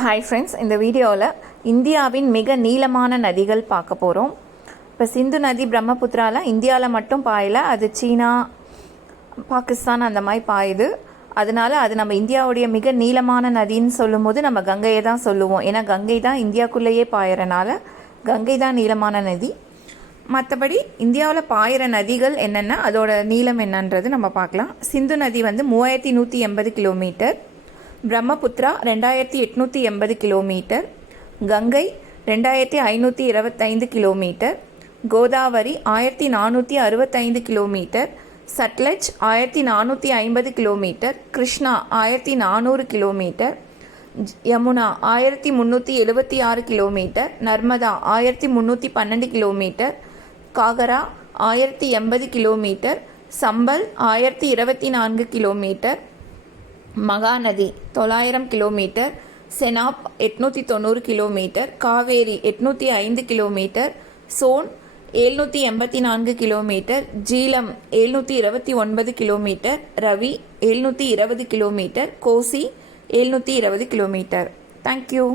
Hi friends, இந்த வீடியோவில் இந்தியாவின் மிக நீளமான நதிகள் பார்க்க போகிறோம். இப்போ சிந்து நதி பிரம்மபுத்திராவில் இந்தியாவில் மட்டும் பாயலை, அது சீனா, பாகிஸ்தான் அந்த மாதிரி பாயுது. அதனால அது நம்ம இந்தியாவுடைய மிக நீளமான நதின்னு சொல்லும்போது நம்ம கங்கையை தான் சொல்லுவோம். ஏன்னா கங்கை தான் இந்தியாவுக்குள்ளேயே பாயறனால கங்கை தான் நீளமான நதி. மற்றபடி இந்தியாவில் பாயிற நதிகள் என்னென்னா அதோட நீளம் என்னன்றது நம்ம பார்க்கலாம். சிந்து நதி வந்து 3180 kilometre, Brahmaputra 2880 kilometre, Ganga 2525 kilometre, Godavari 1465 kilometre, Sutlej 1450 kilometre, Krishna 1400 kilometre, Yamuna 1376 kilometre, Narmada 1312 kilometre, Ghaghara 1080 kilometre, Chambal 1024 kilometre, Mahanadi 900 kilometre, Chenab 890 kilometre, Kaveri 805 kilometre, Son 784 kilometre, Jhelum 729 kilometre, Ravi 720 kilometre, Kosi 720 kilometre. Thank you.